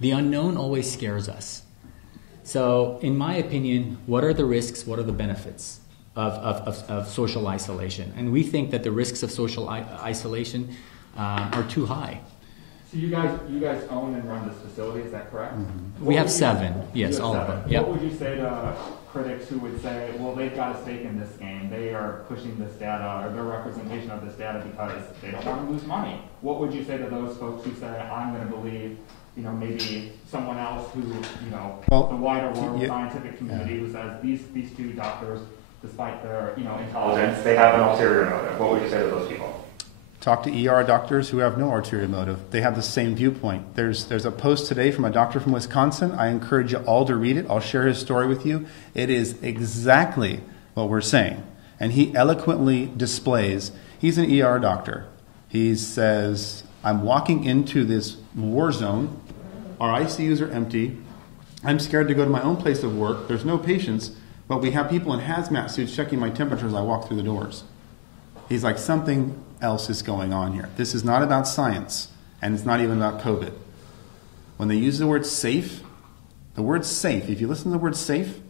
The unknown always scares us. So, in my opinion, what are the risks, what are the benefits of social isolation? And we think that the risks of social isolation are too high. So you guys own and run this facility, is that correct? Mm-hmm. We have 7, yes, all of them. Yep. What would you say to critics who would say, well, they've got a stake in this game, they are pushing this data, or their representation of this data because they don't want to lose money? What would you say to those folks who say, I'm going to believe, maybe someone else who, the wider world scientific community who says these 2 doctors, despite their, intelligence, they have an ulterior motive? What would you say to those people? Talk to ER doctors who have no ulterior motive. They have the same viewpoint. There's a post today from a doctor from Wisconsin. I encourage you all to read it. I'll share his story with you. It is exactly what we're saying. And he eloquently displays, he's an ER doctor. He says, I'm walking into this war zone. Our ICUs are empty. I'm scared to go to my own place of work. There's no patients, but we have people in hazmat suits checking my temperature as I walk through the doors. He's like, something else is going on here. This is not about science, and it's not even about COVID. When they use the word safe, if you listen to the word safe,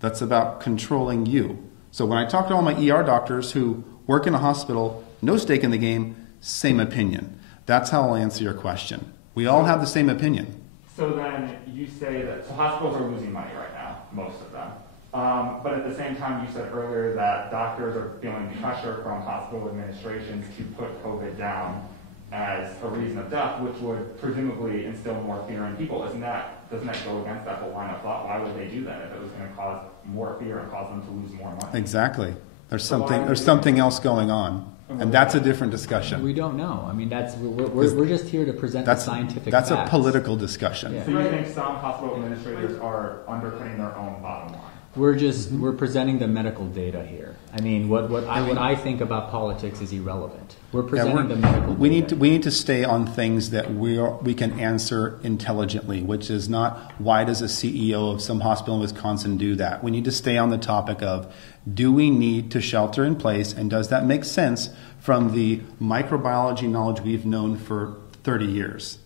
that's about controlling you. So when I talk to all my ER doctors who work in a hospital, no stake in the game, same opinion. That's how I'll answer your question. We all have the same opinion. So then you say that hospitals are losing money right now, most of them. But at the same time, you said earlier that doctors are feeling pressure from hospital administrations to put COVID down as a reason of death, which would presumably instill more fear in people. Doesn't that go against that whole line of thought? Why would they do that if it was going to cause more fear and cause them to lose more money? Exactly. There's something else going on, and that's a different discussion. We don't know. I mean, we're just here to present the scientific facts. That's a political discussion. Yeah. So you think some hospital administrators are undercutting their own bottom line? We're presenting the medical data here. I mean, what I think about politics is irrelevant. We're presenting the medical data. We need to stay on things that we can answer intelligently, which is not why does a CEO of some hospital in Wisconsin do that. We need to stay on the topic of, do we need to shelter in place, and does that make sense from the microbiology knowledge we've known for 30 years?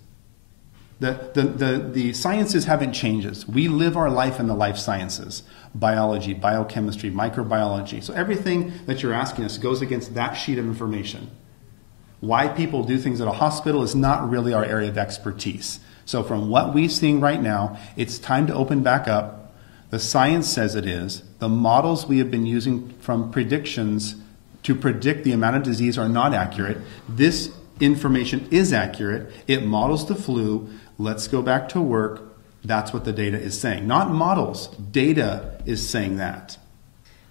The sciences haven't changed. We live our life in the life sciences. Biology, biochemistry, microbiology. So everything that you're asking us goes against that sheet of information. Why people do things at a hospital is not really our area of expertise. So from what we're seeing right now, it's time to open back up. The science says it is. The models we have been using from predictions to predict the amount of disease are not accurate. This information is accurate. It models the flu. Let's go back to work. That's what the data is saying. Not models. Data is saying that.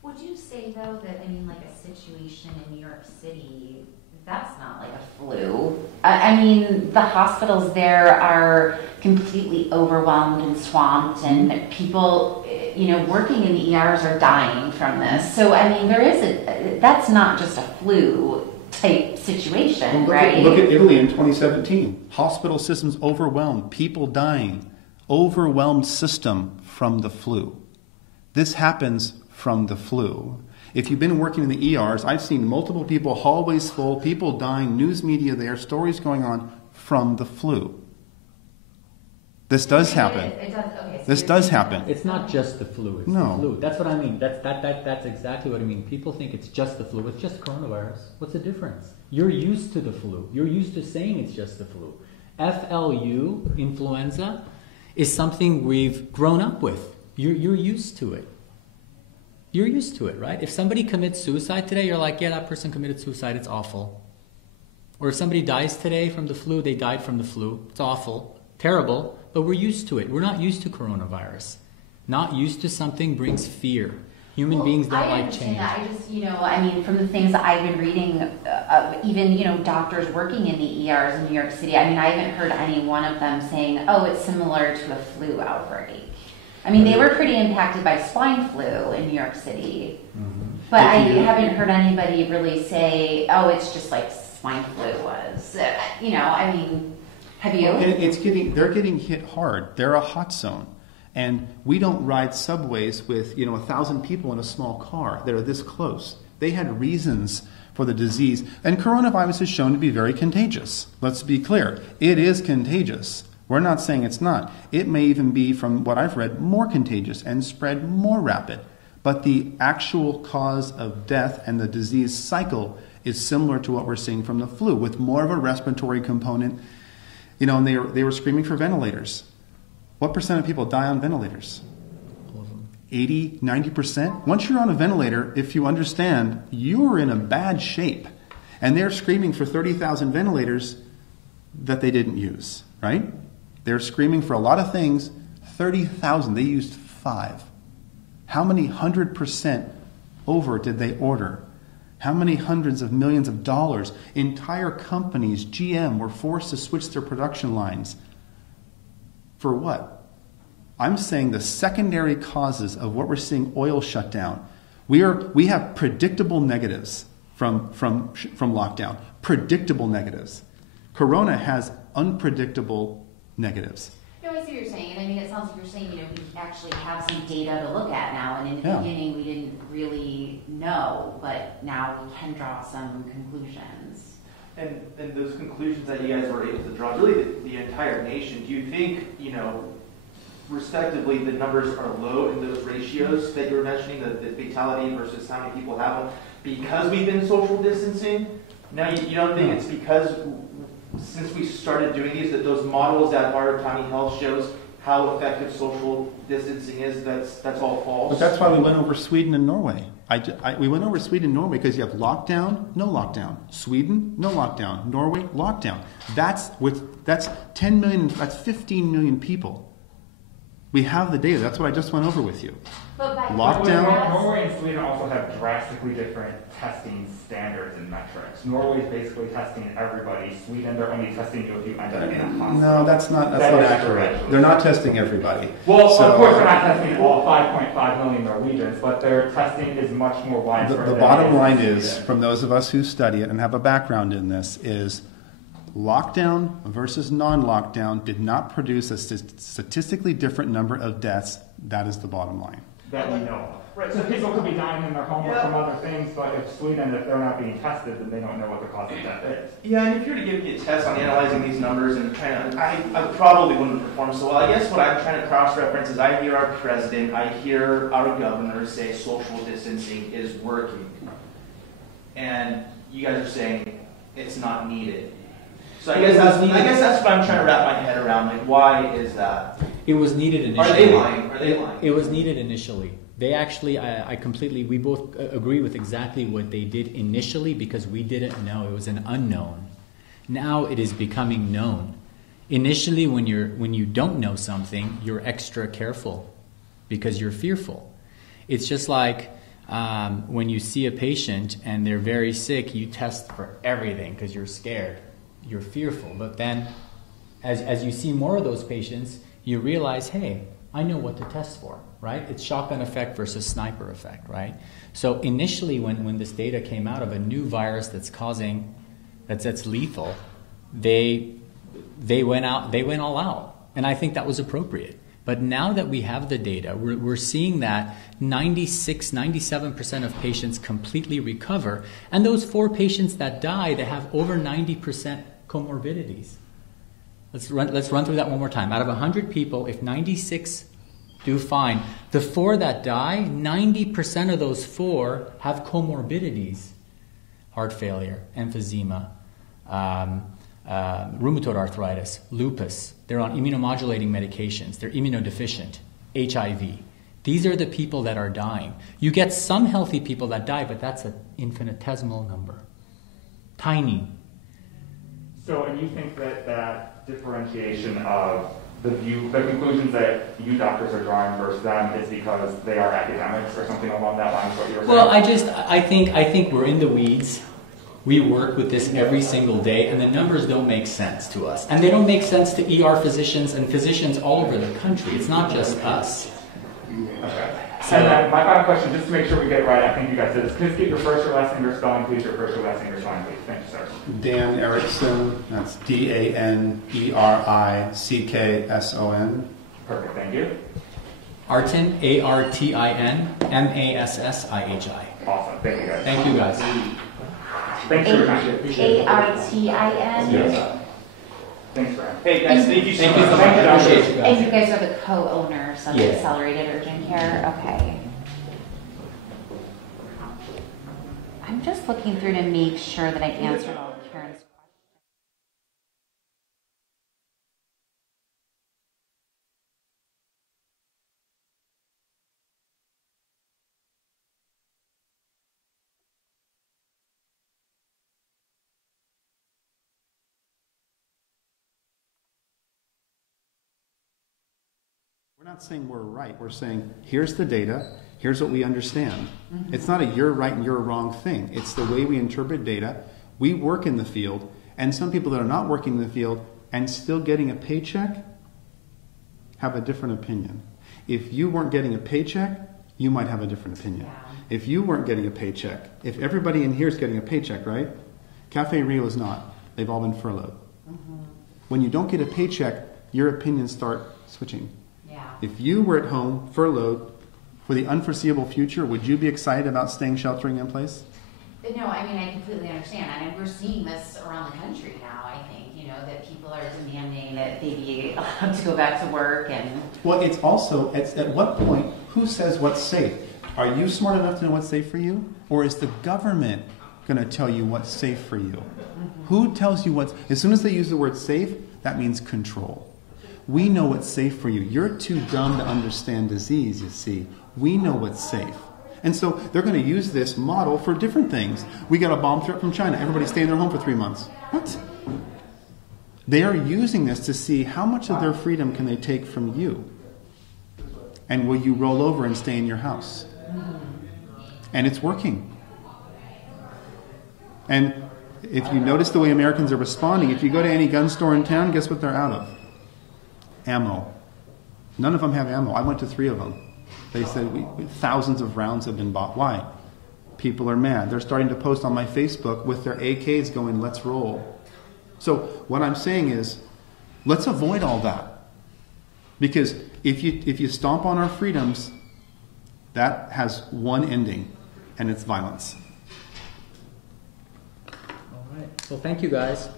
Would you say, though, that, like a situation in New York City, that's not like a flu? The hospitals there are completely overwhelmed and swamped, and people, working in the ERs are dying from this. So, that's not just a flu type situation, right? Look at Italy in 2017. Hospital systems overwhelmed, people dying. Overwhelmed system from the flu. This happens from the flu. If you've been working in the ERs, I've seen multiple people, hallways full, people dying, news media there, stories going on from the flu. This does happen. This does happen. It's not just the flu. It's the flu. That's what I mean. That's exactly what I mean. People think it's just the flu. It's just coronavirus. What's the difference? You're used to the flu. You're used to saying it's just the flu. FLU, influenza, is something we've grown up with. You're used to it. You're used to it, right? If somebody commits suicide today, you're like, yeah, that person committed suicide, it's awful. Or if somebody dies today from the flu, they died from the flu. It's awful, terrible, but we're used to it. We're not used to coronavirus. Not used to something brings fear. Human beings don't like change. I just, from the things that I've been reading, even, doctors working in the ERs in New York City, I haven't heard any one of them saying, oh, it's similar to a flu outbreak. They were pretty impacted by swine flu in New York City, but I haven't heard anybody really say, oh, it's just like swine flu was. Have you? They're getting hit hard. They're a hot zone. And we don't ride subways with 1,000 people in a small car that are this close. They had reasons for the disease. And coronavirus is shown to be very contagious. Let's be clear. It is contagious. We're not saying it's not. It may even be, from what I've read, more contagious and spread more rapid. But the actual cause of death and the disease cycle is similar to what we're seeing from the flu, with more of a respiratory component. You know, and they were screaming for ventilators. What percent of people die on ventilators? 80, 90%? Once you're on a ventilator, if you understand, you're in a bad shape. And they're screaming for 30,000 ventilators that they didn't use, right? They're screaming for a lot of things. 30,000, they used 5. How many 100% over did they order? How many hundreds of millions of dollars? Entire companies, GM, were forced to switch their production lines. For what? I'm saying the secondary causes of what we're seeing, oil shutdown. We have predictable negatives from lockdown. Predictable negatives. Corona has unpredictable negatives. No, I see what you're saying. And I mean, it sounds like you're saying, we actually have some data to look at now. And in the beginning, we didn't really know, but now we can draw some conclusions. And those conclusions that you guys were able to draw, really the entire nation, do you think, respectively, the numbers are low in those ratios that you were mentioning, the fatality versus how many people have them, because we've been social distancing? Now, you don't think it's because since we started doing these, that those models that our county health shows how effective social distancing is, that's all false? But that's why we went over Sweden and Norway. We went over Sweden and Norway because you have lockdown, no lockdown. Sweden, no lockdown. Norway, lockdown. That's 10 million, that's 15 million people. We have the data. That's what I just went over with you. But by Lockdown. Norway and Sweden also have drastically different testing standards and metrics. Norway is basically testing everybody. Sweden, they're only testing you if you end up in a hospital. No, that's not accurate. They're not testing everybody. Well, of course, they're not testing all 5.5 million Norwegians, but their testing is much more widespread. The bottom line is, from those of us who study it and have a background in this, is lockdown versus non-lockdown did not produce a statistically different number of deaths. That is the bottom line. That we know of. Right, so people could be dying in their home or from other things, but if Sweden, if they're not being tested, then they don't know what the cause of death is. Yeah, and if you were to give me a test on analyzing these numbers and trying to, I probably wouldn't perform so well. I guess what I'm trying to cross-reference is I hear our president, I hear our governor say social distancing is working. And you guys are saying it's not needed. So I guess that's what I'm trying to wrap my head around. Like, why is that? It was needed initially. Are they lying? Are they lying? It was needed initially. They actually, we both agree with exactly what they did initially because we didn't know. It was an unknown. Now it is becoming known. Initially, when you don't know something, you're extra careful because you're fearful. It's just like when you see a patient and they're very sick, you test for everything because you're scared. You're fearful. But then as you see more of those patients, you realize, hey, I know what to test for, right? It's shotgun effect versus sniper effect, right? So initially when this data came out of a new virus that's lethal, they went all out. And I think that was appropriate. But now that we have the data, we're seeing that 97% of patients completely recover. And those 4 patients that die, they have over 90% comorbidities. Let's run through that one more time. Out of 100 people, if 96 do fine, the 4 that die, 90% of those 4 have comorbidities. Heart failure, emphysema, rheumatoid arthritis, lupus. They're on immunomodulating medications. They're immunodeficient, HIV. These are the people that are dying. You get some healthy people that die, but that's an infinitesimal number. Tiny. So, and you think that differentiation of the conclusions that you doctors are drawing versus them is because they are academics or something along that line? What you were saying? Well, I think we're in the weeds. We work with this every single day, and the numbers don't make sense to us. And they don't make sense to ER physicians and physicians all over the country. It's not just us. Okay. So, and then my final question, just to make sure we get it right, I think you guys did this. Please get your first or last name or spelling, please. Your first or last name or spelling, please. Thank you, sir. Dan Erickson. That's DANERICKSON. Perfect. Thank you. Artin, ARTIN, MASSIHI. Awesome. Thank you, guys. Thank you, guys. Thanks for your time. ARTIN? Yes. Thanks, Brad. Hey guys, thank you so much. Thank you so much. I appreciate you guys. And you guys are the co-owners of Yeah. Accelerated Urgent Care? Okay. I'm just looking through to make sure that I answered all of Karen's questions. We're not saying we're right. We're saying, here's the data, here's what we understand. It's not a you're right and you're wrong thing. It's the way we interpret data. We work in the field, and some people that are not working in the field and still getting a paycheck have a different opinion. If you weren't getting a paycheck, you might have a different opinion. Yeah. If you weren't getting a paycheck, if everybody in here is getting a paycheck, right? Cafe Rio is not. They've all been furloughed. When you don't get a paycheck, your opinions start switching. Yeah. If you were at home, furloughed, for the unforeseeable future, would you be excited about staying sheltering in place? No, I mean, I completely understand. I mean, we're seeing this around the country now, I think, that people are demanding that they be allowed to go back to work and... Well, it's also, at what point, who says what's safe? Are you smart enough to know what's safe for you? Or is the government going to tell you what's safe for you? Who tells you what's... As soon as they use the word safe, that means control. We know what's safe for you. You're too dumb to understand disease, you see. We know what's safe. And so they're going to use this model for different things. We got a bomb threat from China. Everybody stay in their home for 3 months. What? They are using this to see how much of their freedom can they take from you. And will you roll over and stay in your house? And it's working. And if you notice the way Americans are responding, if you go to any gun store in town, guess what they're out of? Ammo. None of them have ammo. I went to 3 of them. They said thousands of rounds have been bought. Why? People are mad. They're starting to post on my Facebook with their AKs going, let's roll. So what I'm saying is, let's avoid all that. Because if you stomp on our freedoms, that has one ending, and it's violence. All right. Well, thank you guys.